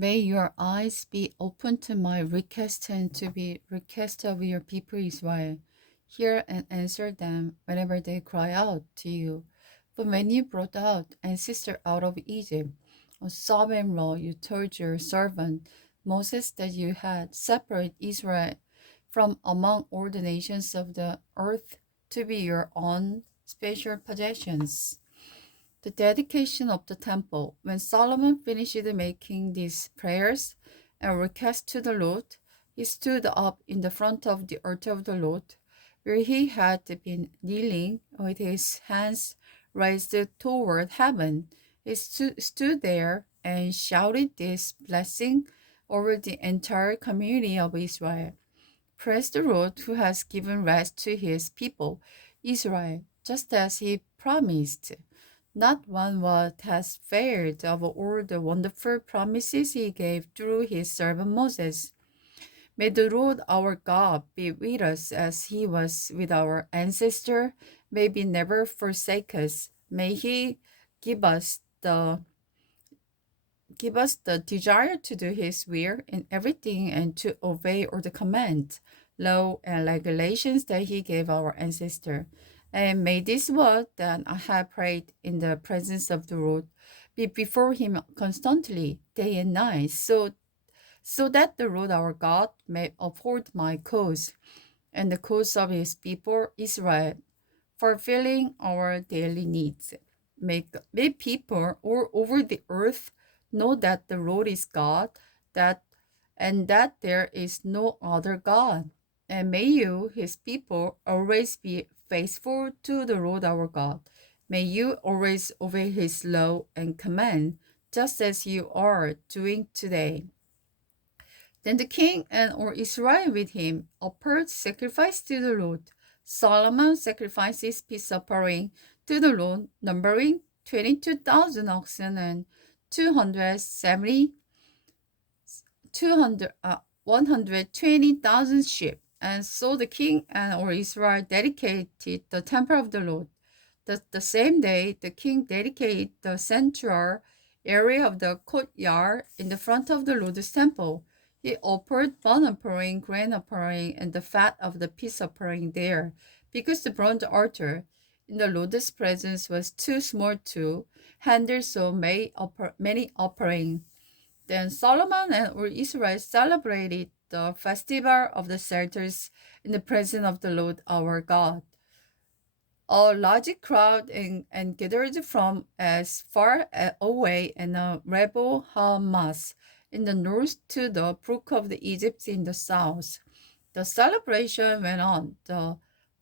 May your eyes be open to my request and to the request of your people Israel. Hear and answer them whenever they cry out to you. For when you brought out ancestor out of Egypt, on sovereign law you told your servant Moses that you had separated Israel from among all the nations of the earth to be your own special possessions. The dedication of the temple. When Solomon finished making these prayers and requests to the Lord, he stood up in the front of the altar of the Lord, where he had been kneeling with his hands raised toward heaven. He stood there and shouted this blessing over the entire community of Israel. Praise the Lord who has given rest to his people, Israel, just as he promised. Not one word has failed of all the wonderful promises he gave through his servant Moses. May the Lord our God be with us as he was with our ancestor. May he never forsake us. May he give us the desire to do his will in everything and to obey all the commands, law, and regulations that he gave our ancestor. And may this word that I have prayed in the presence of the Lord be before him constantly, day and night, so that the Lord our God may uphold my cause and the cause of his people Israel, fulfilling our daily needs. May people all over the earth know that the Lord is God, that there is no other God. And may you, his people, always be faithful to the Lord our God. May you always obey his law and command, just as you are doing today. Then the king and all Israel with him offered sacrifice to the Lord. Solomon sacrifices peace offering to the Lord, numbering 22,000 oxen and 270 120,000 sheep. And so the king and all Israel dedicated the temple of the Lord. The same day, the king dedicated the central area of the courtyard in the front of the Lord's temple. He offered burnt offering, grain offering, and the fat of the peace offering there, because the bronze altar in the Lord's presence was too small to handle so many offerings. Then Solomon and all Israel celebrated the festival of the Shelters in the presence of the Lord our God. A large crowd and gathered from as far away and Rebel Hamas in the north to the brook of the Egypt in the south. The celebration went on the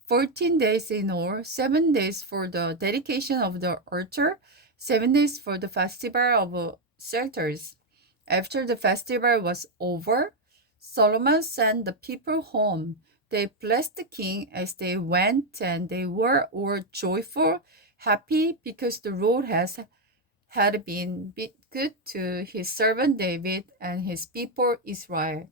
14 days in all, 7 days for the dedication of the altar, 7 days for the festival of shelters. After the festival was over, Solomon sent the people home. They blessed the king as they went, and they were all joyful, happy, because the Lord had been good to his servant David and his people Israel.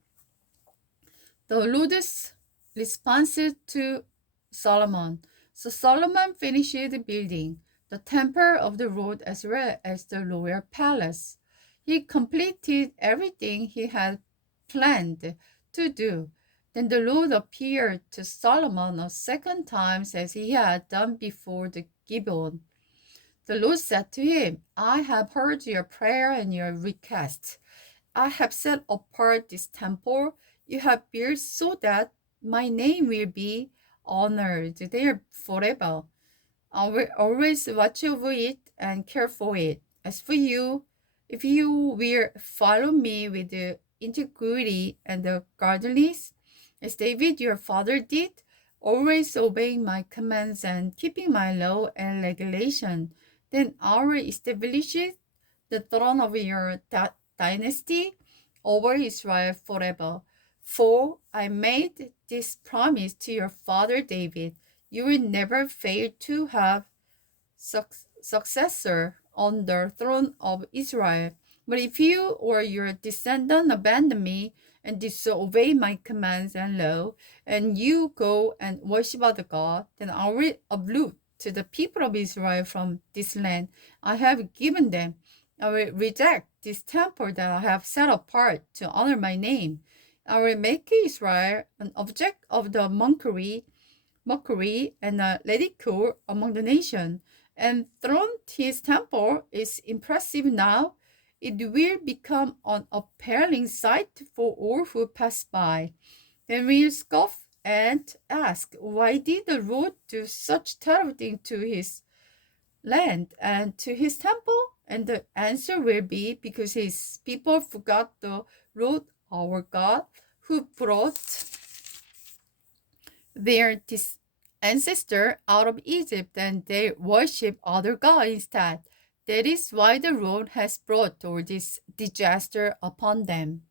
The Lord's response to Solomon. So Solomon finished building the temple of the Lord as well as the royal palace. He completed everything he had planned to do. Then the Lord appeared to Solomon a second time as he had done before the Gibeon. The Lord said to him, I have heard your prayer and your request. I have set apart this temple you have built so that my name will be honored there forever. I will always watch over it and care for it. As for you, if you will follow me with the integrity and the godliness, as David your father did, always obeying my commands and keeping my law and regulation, then I will establish the throne of your dynasty over Israel forever. For I made this promise to your father David, you will never fail to have successor on the throne of Israel. But if you or your descendant abandon me and disobey my commands and law, and you go and worship other God, then I will uproot to the people of Israel from this land I have given them. I will reject this temple that I have set apart to honor my name. I will make Israel an object of the mockery and ridicule among the nation. And though his temple is impressive now, it will become an appalling sight for all who pass by. Then we will scoff and ask, why did the Lord do such terrible thing to his land and to his temple? And the answer will be because his people forgot the Lord our God who brought their ancestor out of Egypt, and they worship other gods instead. That is why the Lord has brought all this disaster upon them.